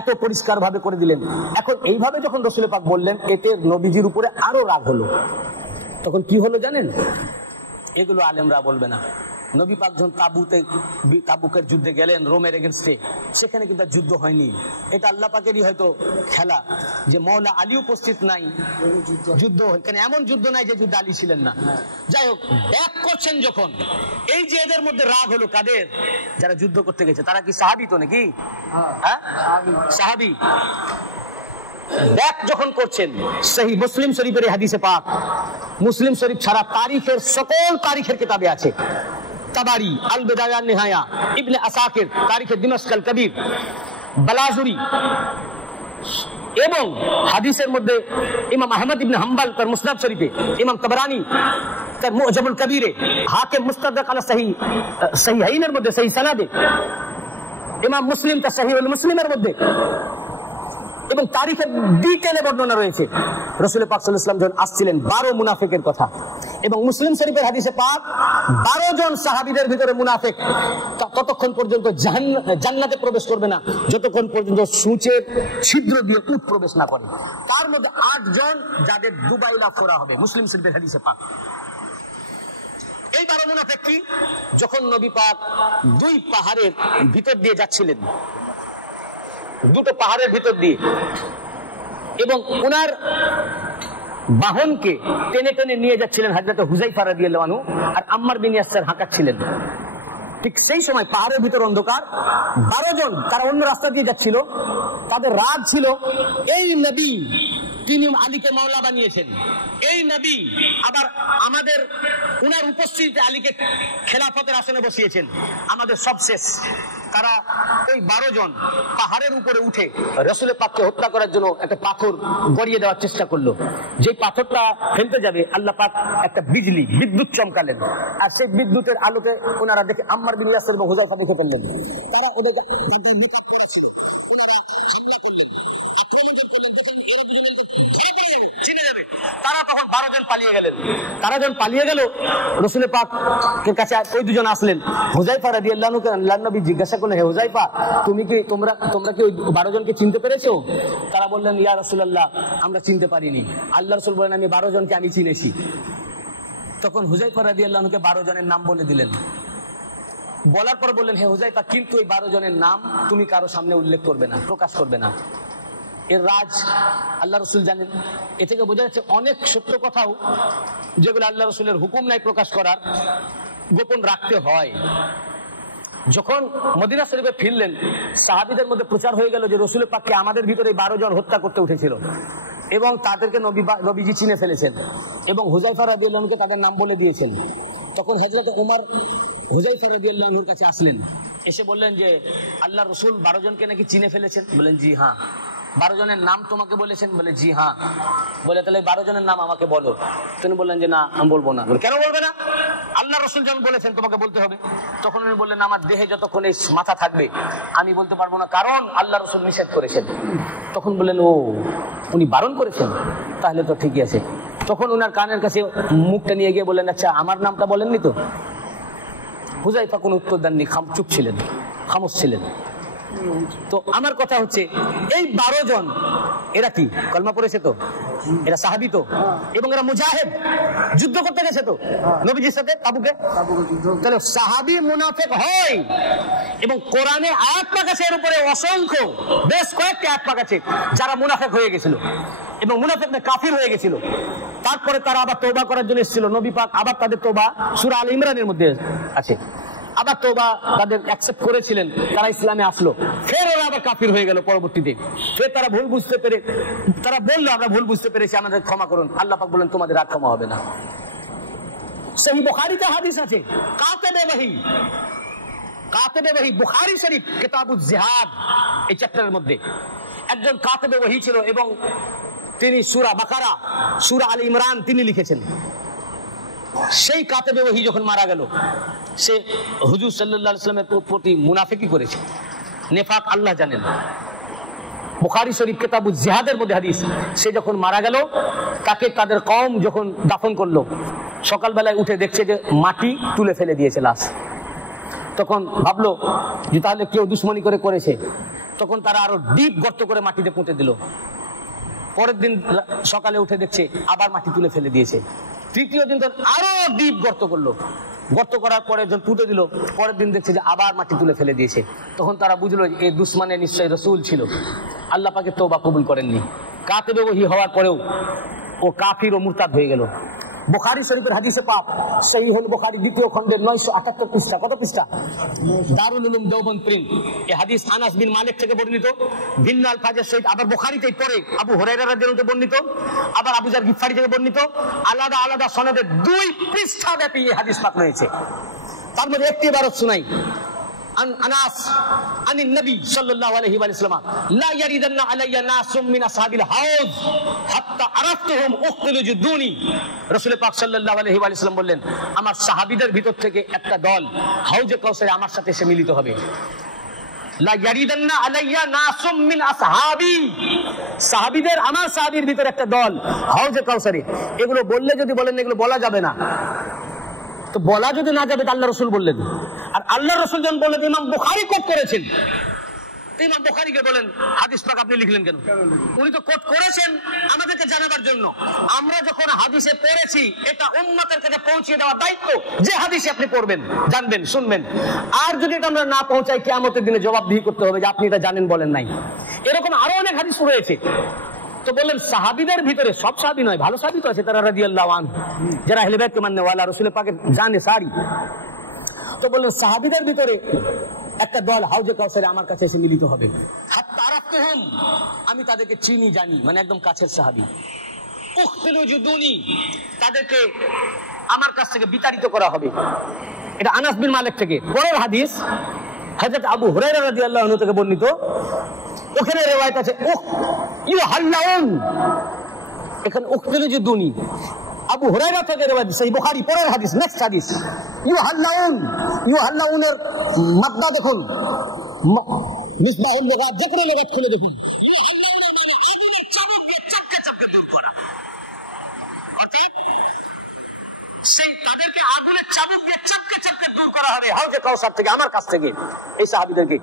এত পরিষ্কার ভাবে করে দিলেন। এখন এইভাবে যখন রাসূল পাক বললেন, এতে নবীজির উপরে আরো রাগ হলো। তখন কি হলো জানেন? এগুলো আলেমরা বলবে না। নবী পাক যখন তাবুকের যুদ্ধে গেলেন রোমের এগেনস্টে, সেখানে কিন্তু যুদ্ধ হয়নি। এটা আল্লাহ পাকেরই হয়তো খেলা যে মওলা আলী উপস্থিত নাই, যুদ্ধ এখানে এমন যুদ্ধ নাই যে যুদ্ধে আলী ছিলেন না। যাই হোক, ব্যাক করছেন যখন, এই যে এদের মধ্যে রাগ হলো কাদের? যারা যুদ্ধ করতে গেছে। তারা কি সাহাবী তো নাকি? হ্যাঁ, সাহাবী। ব্যাক যখন করছেন, সহিহ মুসলিম শরীফের হাদিসে পাক, মুসলিম শরীফ ছাড়া তারিখের সকল তারিখের কিতাবে আছে। তাবারি, আল বিদায়া নিহায়া, ইবনে আসাকির, তারিখে দিমাশক আল কবির, বালাজুরি, এবং হাদিসের মধ্যে ইমাম আহমদ ইবনে হাম্বল তার মুসনাদ শরীফে, ইমাম তাবরানী তার মুজামুল কবিরে, হাকিম মুস্তাদরাক আলা সহিহাইনের মধ্যে সহিহ সনদে, ইমাম মুসলিম তার সহিহুল মুসলিমের মধ্যে, এবং তারিখের ডিটেইলে বর্ণনা রয়েছে। রাসূল পাক সাল্লাল্লাহু আলাইহি ওয়াসাল্লাম যখন আসছিলেন 12 মুনাফিকের কথা, এবং মুসলিম শরীফের হাদিসে পাক 12 জন সাহাবীদের ভিতরে মুনাফিক ততক্ষণ পর্যন্ত জান্নাতে প্রবেশ করবে না যতক্ষণ পর্যন্ত সূচের ছিদ্র দিয়ে উট প্রবেশ না করে। তার মধ্যে 8 জন যাদের দুবাইলা ফোরা হবে, মুসলিম শরীফের হাদিসে পাক। এই 12 মুনাফিক কি? যখন নবী পাক 2 পাহাড়ের ভিতর দিয়ে যাচ্ছিলেন, দুটো পাহাড়ের ভিতর দিয়ে, এবং ওনার বাহনকে টেনে টেনে নিয়ে যাচ্ছিলেন হযরত হুযায়ফা রাদিয়াল্লাহু আনহু, আর আম্মার বিন ইয়াসির হাঁকাচ্ছিলেন। ঠিক সেই সময় পাহাড়ের ভিতর অন্ধকার, 12 জন তারা অন্য রাস্তা দিয়ে যাচ্ছিল। তাদের রাগ ছিল, এই নবী তিনি আলীকে মাওলা বানিয়েছেন, এই নবী আবার আমাদের উনার উপস্থিতিতে আলীকে খেলাফতের আসনে বসিয়েছেন, আমাদের সব শেষ। তারা ওই 12 জন পাহাড়ের উপরে উঠে রাসূল পাককে হত্যা করার জন্য একটা পাথর গড়িয়ে দেওয়ার চেষ্টা করলো। যে পাথরটা ফেলতে যাবে, আল্লাহ পাক একটা বিদ্যুৎ চমকালেন, আর সেই বিদ্যুতের আলোকে ওনারা দেখে আম্মার বিন ইয়াসির এবং হুযায়ফা দেখে ফেললেন। তারা ওদেরকে নিপাত করেছিল, ওনারা হামলা করলেন, আক্রমণ করলেন, দেখেন এরা দুজনে চিনে যাবে। তারা তখন 12 জন পালিয়ে গেলেন। তারা যখন পালিয়ে গেল, রাসূল পাকের কাছে ওই দুজন আসলেন। হুযায়ফা রাদিয়াল্লাহু আনহু আল্লাহর নবী জিজ্ঞাসা করলেন, হে হুযায়ফা, তোমরা কি ওই 12 জনকে চিনতে পেরেছো? তারা বললেন, ইয়া রাসূলুল্লাহ, আমরা চিনতে পারিনি। আল্লাহ রাসূল বলেন, আমি 12 জনকে আমি চিনেছি। তখন হুযায়ফা রাদিয়াল্লাহু আনহুকে 12 জনের নাম বলে দিলেন। বলার পর বললেন, হে হুযায়ফা, কিন্তু এই 12 জনের নাম তুমি কারো সামনে উল্লেখ করবে না, প্রকাশ করবে না। এর রাজ আল্লাহ রাসূল জানেন। এ থেকে বোঝা যাচ্ছে অনেক সত্য কথাও যেগুলো আল্লাহ রাসূলের হুকুম নাই প্রকাশ করার, গোপন রাখতে হয়। যখন মদিনা শরীফে ফিরলেন, সাহাবীদের মধ্যে প্রচার হয়ে গেল যে রাসূল পাককে আমাদের ভিতরে 12 জন হত্যা করতে উঠেছিল, এবং তাদেরকে নবীজি চিনে ফেলেছেন, এবং হুযায়ফা রাদিয়াল্লাহু আনহুকে তাদের নাম বলে দিয়েছেন। তখন হযরত ওমর হুযায়ফা রাদিয়াল্লাহু আনহুর কাছে আসলেন, এসে বললেন যে আল্লাহ রাসূল 12 জনকে নাকি চিনে ফেলেছেন। বলেন, জি হ্যাঁ। 12 জনের নাম তোমাকে বলেছেন? বলে, জি হ্যাঁ। বলে, তাহলে 12 জনের নাম আমাকে বলো। তিনি বললেন যে না, আমি বলবো না। কেন বলবে না? আল্লাহ রাসূল যখন বলেছেন তোমাকে বলতে হবে। তখন উনি বললেন, আমার দেহে যতক্ষণ এই মাথা থাকবে আমি বলতে পারবো না, কারণ আল্লাহ রাসূল নিষেধ করেছেন। তখন বললেন, ও, উনি বারণ করেছেন, তাহলে তো ঠিকই আছে। তখন উনার কানের কাছে মুখটা নিয়ে গিয়ে বললেন, আচ্ছা আমার নামটা বলেননি তো? হুযায়ফা কোনো উত্তর দেননি, চুপ ছিলেন, খামোশ ছিলেন। তো আমার কথা হচ্ছে এই 12 জন এরা কি কলমা পড়েছে তো, এরা সাহাবী তো, এবং এরা মুজাহিদ, যুদ্ধ করতে গেছে তো নবীজির সাথে তাবুকে। তাহলে সাহাবী মুনাফিক হয়, এবং কোরআনে আয়াত পাক আছে এর উপরে অসংখ্য, বেশ কয়েকটি আয়াত পাক আছে যারা মুনাফিক হয়ে গেছিল এবং মুনাফিক না কাফির হয়ে গেছিল। তারপরে তারা আবার তওবা করার জন্য এসেছিল, নবী পাক আবার তাদের তওবা সূরা আল ইমরানের মধ্যে আছে, আবার তওবা তাদের অ্যাকসেপ্ট করেছিলেন, তারা ইসলামে আসলো, ফের ওরা আবার কাফির হয়ে গেল পরবর্তীতে। ফের তারা ভুল বুঝতে পেরে তারা বললো আমরা ভুল বুঝতে পেরেছি, আমাদের ক্ষমা করুন। আল্লাহ পাক বলেন তোমাদের আর ক্ষমা হবে না। সহিহ বুখারীতে হাদিস আছে, কাতিবে ওহী, কাতিবে ওহী, বুখারী শরীফ কিতাবুজ জিহাদ এই চ্যাপ্টারের মধ্যে একজন কাতিবে ওহী ছিল, এবং তিনি সূরা বাকারা, সূরা আল ইমরান তিনি লিখেছেন। সেই কাতিবে ওহী যখন মারা গেল, সে হুজুর সাল্লাল্লাহু আলাইহি ওয়াসাল্লামের প্রতি মুনাফিকি করেছে, নেফাক আল্লাহ জানেন। বুখারী শরীফ কিতাবুজ জিহাদের মধ্যে হাদিস, সে যখন মারা গেল তাকে তাদের কওম যখন দাফন করলো, সকালবেলায় উঠে দেখছে যে মাটি তুলে ফেলে দিয়েছে লাশ। তখন ভাবলো যে তাহলে কেউ দুশ্মনী করে করেছে, তখন তারা আরো ডিপ গর্ত করে মাটিতে পুঁতে দিল। পরের দিন সকালে উঠে দেখছে আবার মাটি তুলে ফেলে দিয়েছে। তৃতীয় দিন তো আরো ডিপ গর্ত করলো, গর্ত করার পরে যখন পুঁতে দিল, পরের দিন দেখছে যে আবার মাটি তুলে ফেলে দিয়েছে। তখন তারা বুঝলো এই দুশ্মনে নিশ্চয়ই রাসূল ছিল, আল্লাহ পাকে তওবা কবুল করেননি। কাতিবে ওহী হওয়ার পরেও ও কাফির ও মুরতাদ হয়ে গেল। বুখারী শরীফের হাদিসে পাক, সহিহুল বুখারী দ্বিতীয় খণ্ডের 978 পৃষ্ঠা, কত পৃষ্ঠা? দারুল উলুম দেওবন্দ প্রিন্ট। এই হাদিস আনাস বিন মালিক থেকে বর্ণিত, ভিন্ন আলফাজের সহিত, আবার বুখারীতেই পরে আবু হুরায়রা রাদিয়াল্লাহু আনহু বর্ণিত, আবার আবু যার গিফারি থেকে বর্ণিত, আলাদা আলাদা সনদে 2 পৃষ্ঠা ব্যাপী এই হাদিস পাক রয়েছে। তার মধ্যে একটি ইবারত শুনাই, عن أناس عن النبي صلى الله عليه وسلم لا يريدن علي ناس من أصحاب الحوض حتى عرفتهم أقتلوا جدوني। রাসূল পাক সাল্লাল্লাহু আলাইহি ওয়াসাল্লাম বললেন, আমার সাহাবীদের ভিতর থেকে একটা দল হাউজে কাউসারে আমার সাথে এসে মিলিত হবে। লা ইয়ারিদান্না আলাইয়া নাসুম মিন আসহাবি, সাহাবীদের, আমার সাহাবীর ভিতর একটা দল হাউজে কাউসারে। এগুলো বললে যদি বলেন এগুলো বলা যাবে না, তো বলা যদি না যাবে আল্লাহ রাসূল বললেন। আর আল্লাহ রাসূল যখন বললেন, ইমাম বুখারী কোট করেছেন, ইমাম বুখারীকে বলেন হাদিস পাক আপনি লিখলেন কেন? উনি তো কোট করেছেন আমাদেরকে জানাবার জন্য। আমরা যখন হাদিসে পড়েছি, এটা উম্মতের কাছে পৌঁছে দেওয়ার দায়িত্ব, যে হাদিসে আপনি পড়বেন, জানবেন, শুনবেন। আর যদি এটা আমরা না পৌঁছাই, কিয়ামতের দিনে জবাবদিহি করতে হবে যে আপনি এটা জানেন বলেন নাই। এরকম আরো অনেক হাদিস রয়েছে। তো বললেন সাহাবীদের ভিতরে, সব সাহাবী নয়, ভালো সাহাবী তো আছে তারা রাদিয়াল্লাহু আনহু, যারা আহলে বাইতকে মাননে ওয়ালা, রাসূল পাকের জানে সারি। তো বললেন সাহাবীদের ভিতরে একটা দল হাউজে কাউসারে আমার কাছে এসে মিলিত হবে। হাত্তা আরাফতুহুম, আমি তাদেরকে চিনি জানি, মানে একদম কাছের সাহাবী। উখতিলু জুদুনি, তাদেরকে আমার কাছ থেকে বিতাড়িত করা হবে। এটা আনাস বিন মালিক থেকে। পরের হাদিস হযরত আবু হুরায়রা রাদিয়াল্লাহু আনহু থেকে বর্ণিত, ওখানে রিওয়ায়াত আছে ইউহাল্লাউন, এখানে উখতিলু জুদুনি। আবু হুরায়রা থেকে রিওয়ায়াত, সহিহ বুখারী, পরের হাদিস, নেক্সট হাদিস। ইউহাল্লাউন, ইউহাল্লাউনের মাদ্দা দেখুন, মিসবাহুল লুগাত, যেকোনো লুগাত খুলে দেখুন। ইউহাল্লাউন মানে আগুনের চাবুক দিয়ে চাপকে চাপকে দূর করা, অর্থাৎ সেই তাদেরকে আগুনের চাবুক দিয়ে চাপকে চাপকে দূর করা হবে হাউজে কাউসার থেকে, আমার কাছ থেকে, এই সাহাবীদেরকে।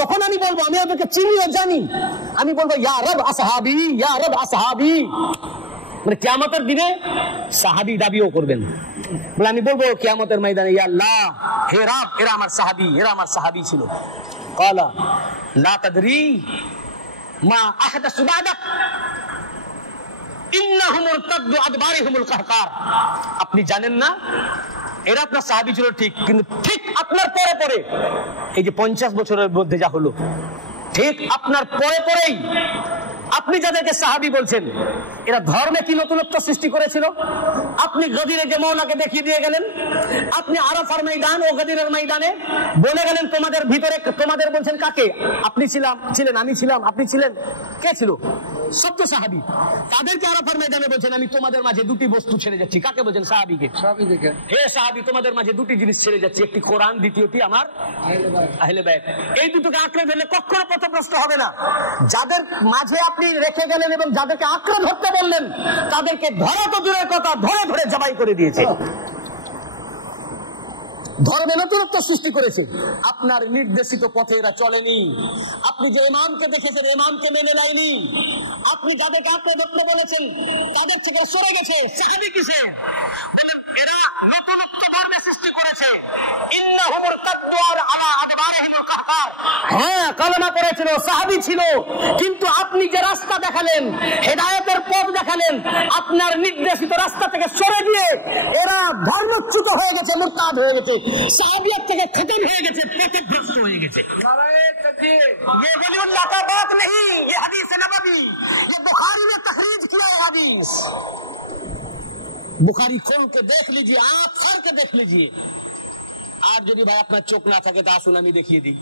তখন আমি বলবো, আমি ওদেরকে চিনি ও জানি, আমি বলবো ইয়া রব আসহাবি, ইয়া রব আসহাবি। মানে কিয়ামতের দিনে সাহাবী দাবিও করবেন, বলে আমি বলবো কিয়ামতের ময়দানে, ইয়া আল্লাহ, হে রব, এরা আমার সাহাবী, এরা আমার সাহাবী ছিল। ক্বালা লা তাদরি মা আহদাসু বাদাক ইন্নাহুম মুরতাদ্দু আদবারিহুমুল কাহকার। আপনি জানেন না, এরা আপনার সাহাবী ছিল ঠিক, কিন্তু ঠিক আপনার পরে পরে, এই যে 50 বছরের মধ্যে যা হলো, ঠিক আপনার পরে পরেই আপনি যাদেরকে সাহাবী বলছেন, এরা ধর্মে কি নতুনত্ব সৃষ্টি করেছিল? আপনি গদিরে যে মওলাকে দেখিয়ে দিয়ে গেলেন, আপনি আরাফার ময়দান ও গদিরের ময়দানে বলে গেলেন তোমাদের ভিতরে, তোমাদের বলছেন কাকে? আপনি ছিলেন, আমি ছিলাম, আপনি ছিলেন, কে ছিল? সত্য সাহাবী। তাদেরকে আরাফার ময়দানে বলছেন আমি তোমাদের মাঝে দুটি বস্তু ছেড়ে যাচ্ছি। কাকে বলছেন? সাহাবীকে। সাহাবীকে, হে সাহাবী, তোমাদের মাঝে দুটি জিনিস ছেড়ে যাচ্ছি, একটি কোরআন, দ্বিতীয়টি আমার আহলে বাইত। এই দুটোকে আঁকড়ে ধরলে কখনো পথভ্রষ্ট হবে না। যাদের মাঝে আপনি রেখে গেলেন এবং যাদেরকে আঁকড়ে ধরতে বললেন, তাদেরকে ধরা তো দূরের কথা, ধরে ধরে জবাই করে দিয়েছে। ধর্মে নতুনত্ব সৃষ্টি করেছে। আপনার নির্দেশিত পথে এরা চলেনি। আপনি যে ইমামকে দেখেছেন ইমামকে মেনে নেয়নি। আপনি যাদেরকে আপনি দেখতে বলেছেন তাদের থেকে সরে গেছে। সাহাবী কিসে বলেন? এরা নতুনত্ব ধর্মে সৃষ্টি করেছে। ইন্নাহুমুল কাদ্দার আলা আদবারিহিমুল কাহকার। হ্যাঁ, কালেমা পড়েছিল, সাহাবী ছিল, কিন্তু আপনি যে রাস্তা দেখালেন, হেদায়েতের পথ দেখালেন, আপনার নির্দেশিত রাস্তা থেকে সরে গিয়ে এরা ধর্মচ্যুত হয়ে গেছে, মুরতাদ হয়ে গেছে, সাহাবিয়ত থেকে খতম হয়ে গেছে, পথভ্রষ্ট হয়ে গেছে। নারায়ে তাকবীর। ये वलीउल्लाह का बात नहीं, ये हदीस नबवी, ये बुखारी ने तखरीज किया है हदीस। बुखारी खोल के देख लीजिए, आप फाड़ के देख लीजिए। আর যদি ভাই আপনার চোখ না থাকে তা আসুন আমি দেখিয়ে দিই।